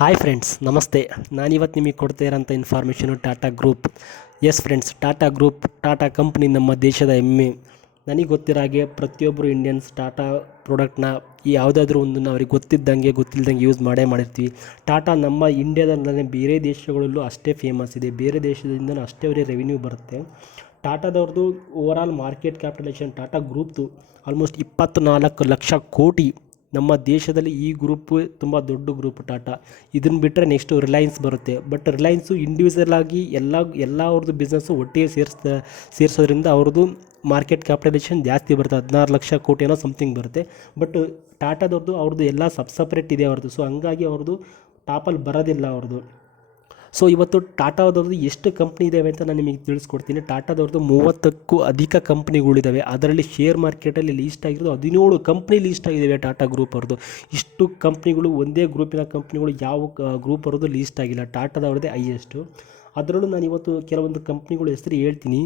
Hi friends, ನಮಸ್ತೆ. ನಾನಿವತ್ತು ನಿಮಗೆ ಕೊಡ್ತಾ ಇರೋಂಥ information Tata group. S friends, Tata group, Tata company ನಮ್ಮ ದೇಶದ ಹೆಮ್ಮೆ. ನನಗೆ ಗೊತ್ತಿರೋ ಹಾಗೆ ಪ್ರತಿಯೊಬ್ಬರು ಇಂಡಿಯನ್ಸ್ ಟಾಟಾ ಪ್ರಾಡಕ್ಟ್ನ ಯಾವುದಾದ್ರೂ ಒಂದನ್ನು ಅವ್ರಿಗೆ ಗೊತ್ತಿಲ್ಲದಂಗೆ ಯೂಸ್ ಮಾಡಿರ್ತೀವಿ. ಟಾಟಾ ನಮ್ಮ ಇಂಡಿಯಾದಲ್ಲೇ ಬೇರೆ ದೇಶಗಳಲ್ಲೂ ಅಷ್ಟೇ ಫೇಮಸ್ ಇದೆ. ಬೇರೆ ದೇಶದಿಂದಲೂ ಅಷ್ಟೇ ಅವರಿಗೆ ರೆವಿನ್ಯೂ ಬರುತ್ತೆ. ಟಾಟಾದವ್ರದ್ದು ಓವರಾಲ್ ಮಾರ್ಕೆಟ್ ಕ್ಯಾಪಿಟಲೈಸೇಷನ್ ಟಾಟಾ ಗ್ರೂಪ್ದು ಆಲ್ಮೋಸ್ಟ್ 24 ಲಕ್ಷ ಕೋಟಿ. ನಮ್ಮ ದೇಶದಲ್ಲಿ ಈ ಗ್ರೂಪು ತುಂಬ ದೊಡ್ಡ ಗ್ರೂಪ್ ಟಾಟಾ. ಇದನ್ನು ಬಿಟ್ಟರೆ ನೆಕ್ಸ್ಟು ರಿಲಯನ್ಸ್ ಬರುತ್ತೆ. ಬಟ್ ರಿಲಯನ್ಸು ಇಂಡಿವಿಜುವಲ್ ಆಗಿ ಎಲ್ಲ ಅವ್ರದ್ದು ಬಿಸ್ನೆಸ್ಸು ಒಟ್ಟಿಗೆ ಸೇರಿಸೋದ್ರಿಂದ ಅವ್ರದ್ದು ಮಾರ್ಕೆಟ್ ಕ್ಯಾಪಿಟಲೈಸೇಷನ್ ಜಾಸ್ತಿ ಬರುತ್ತೆ. 16 ಲಕ್ಷ ಕೋಟಿ ಏನೋ ಸಮಥಿಂಗ್ ಬರುತ್ತೆ. ಬಟ್ ಟಾಟಾದವ್ರದ್ದು ಅವ್ರದ್ದು ಎಲ್ಲ ಸಪ್ರೇಟ್ ಇದೆ ಅವ್ರದ್ದು. ಸೊ ಹಂಗಾಗಿ ಅವ್ರದ್ದು ಟಾಪಲ್ಲಿ ಬರೋದಿಲ್ಲ ಅವ್ರದ್ದು. ಸೊ ಇವತ್ತು ಟಾಟಾದವ್ರದ್ದು ಎಷ್ಟು ಕಂಪ್ನಿ ಇದ್ದಾವೆ ಅಂತ ನಾನು ನಿಮಗೆ ತಿಳಿಸ್ಕೊಡ್ತೀನಿ. ಟಾಟಾದವ್ರದ್ದು 30ಕ್ಕೂ ಅಧಿಕ ಕಂಪ್ನಿಗಳಿದ್ದಾವೆ. ಅದರಲ್ಲಿ ಶೇರ್ ಮಾರ್ಕೆಟಲ್ಲಿ ಲೀಸ್ಟ್ ಆಗಿರೋದು 17 ಕಂಪ್ನಿ ಲೀಸ್ಟ್ ಆಗಿದ್ದಾವೆ ಟಾಟಾ ಗ್ರೂಪ್ ಅವ್ರದ್ದು. ಇಷ್ಟು ಕಂಪ್ನಿಗಳು, ಒಂದೇ ಗ್ರೂಪಿನ ಕಂಪ್ನಿಗಳು ಯಾವ ಗ್ರೂಪ್ ಅವ್ರದ್ದು ಲೀಸ್ಟ್ ಆಗಿಲ್ಲ. ಟಾಟಾದವ್ರದ್ದೇ ಹೈಯೆಸ್ಟು. ಅದರಲ್ಲೂ ನಾನು ಇವತ್ತು ಕೆಲವೊಂದು ಕಂಪ್ನಿಗಳ ಹೆಸರು ಹೇಳ್ತೀನಿ.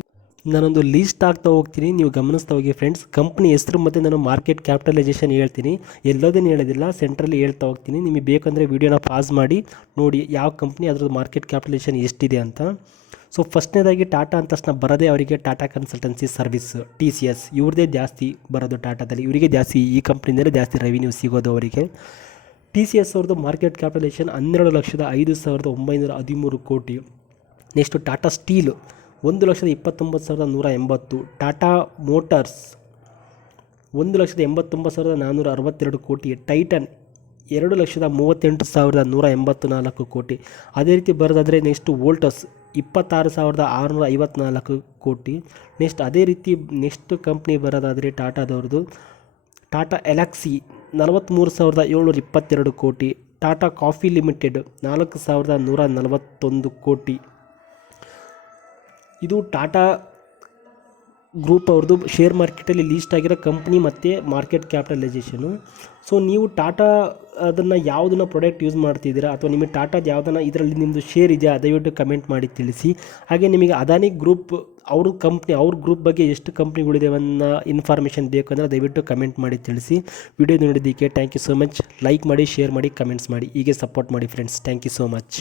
ನಾನೊಂದು ಲೀಸ್ಟ್ ಆಗ್ತಾ ಹೋಗ್ತೀನಿ, ನೀವು ಗಮನಿಸ್ತಾ ಹೋಗಿ ಫ್ರೆಂಡ್ಸ್. ಕಂಪ್ನಿ ಹೆಸರು ಮತ್ತು ನಾನು ಮಾರ್ಕೆಟ್ ಕ್ಯಾಪಿಟಲೈಸೇಷನ್ ಹೇಳ್ತೀನಿ. ಎಲ್ಲೋದೇನು ಹೇಳೋದಿಲ್ಲ, ಸೆಂಟ್ರಲ್ಲಿ ಹೇಳ್ತಾ ಹೋಗ್ತೀನಿ. ನಿಮಗೆ ಬೇಕಂದರೆ ವೀಡಿಯೋನ ಪಾಸ್ ಮಾಡಿ ನೋಡಿ ಯಾವ ಕಂಪ್ನಿ ಅದ್ರದ್ದು ಮಾರ್ಕೆಟ್ ಕ್ಯಾಪಿಟಲೈಸೇಷನ್ ಎಷ್ಟಿದೆ ಅಂತ. ಸೊ ಫಸ್ಟ್ನೇದಾಗಿ ಟಾಟಾ ಅಂತ ತಕ್ಷಣ ಬರೋದೇ ಅವರಿಗೆ ಟಾಟಾ ಕನ್ಸಲ್ಟೆನ್ಸಿ ಸರ್ವಿಸ್, TCS. ಇವ್ರದ್ದೇ ಜಾಸ್ತಿ ಬರೋದು ಟಾಟಾದಲ್ಲಿ. ಇವರಿಗೆ ಜಾಸ್ತಿ, ಈ ಕಂಪ್ನಿಯಿಂದಲೇ ಜಾಸ್ತಿ ರೆವಿನ್ಯೂ ಸಿಗೋದು ಅವರಿಗೆ. TCS ಅವ್ರದ್ದು ಮಾರ್ಕೆಟ್ ಕ್ಯಾಪಿಟಲೈಸೇಷನ್ 12,05,913 ಕೋಟಿ. Next Tata steel 1,29,180. Tata motors 1,89,462 ಕೋಟಿ. ಟೈಟನ್ 2,38,184 ಕೋಟಿ. ಅದೇ ರೀತಿ ಬರೋದಾದರೆ ನೆಕ್ಸ್ಟ್ ವೋಲ್ಟಸ್ 26,654 ಕೋಟಿ. ನೆಕ್ಸ್ಟ್ ಅದೇ ರೀತಿ ನೆಕ್ಸ್ಟ್ ಕಂಪ್ನಿ ಬರೋದಾದರೆ ಟಾಟಾದವ್ರದ್ದು ಟಾಟಾ ಎಲಾಕ್ಸಿ 43,722 ಕೋಟಿ. ಟಾಟಾ ಕಾಫಿ ಲಿಮಿಟೆಡ್ 4,141 ಕೋಟಿ. ಇದು ಟಾಟಾ ಗ್ರೂಪ್ ಅವ್ರದ್ದು ಶೇರ್ ಮಾರ್ಕೆಟಲ್ಲಿ ಲೀಸ್ಟ್ ಆಗಿರೋ ಕಂಪ್ನಿ ಮತ್ತು ಮಾರ್ಕೆಟ್ ಕ್ಯಾಪಿಟಲೈಸೇಷನು. ಸೊ ನೀವು ಟಾಟಾ ಅದನ್ನು ಯಾವುದನ್ನು ಪ್ರಾಡಕ್ಟ್ ಯೂಸ್ ಮಾಡ್ತಿದ್ದೀರಾ, ಅಥವಾ ನಿಮಗೆ ಟಾಟಾದ ಯಾವುದನ್ನು ಇದರಲ್ಲಿ ನಿಮ್ಮದು ಶೇರ್ ಇದೆಯಾ, ದಯವಿಟ್ಟು ಕಮೆಂಟ್ ಮಾಡಿ ತಿಳಿಸಿ. ಹಾಗೆ ನಿಮಗೆ ಅದಾನಿ ಗ್ರೂಪ್ ಅವ್ರ ಗ್ರೂಪ್ ಬಗ್ಗೆ ಎಷ್ಟು ಕಂಪ್ನಿಗಳಿದೆ ಅನ್ನೋ ಇನ್ಫಾರ್ಮೇಷನ್ ಬೇಕಂದರೆ ದಯವಿಟ್ಟು ಕಮೆಂಟ್ ಮಾಡಿ ತಿಳಿಸಿ. ವಿಡಿಯೋ ನೋಡಿದ್ದಕ್ಕೆ thank you so much. Like ಮಾಡಿ, ಶೇರ್ ಮಾಡಿ, ಕಮೆಂಟ್ಸ್ ಮಾಡಿ. ಹೀಗೆ ಸಪೋರ್ಟ್ ಮಾಡಿ friends. Thank you so much.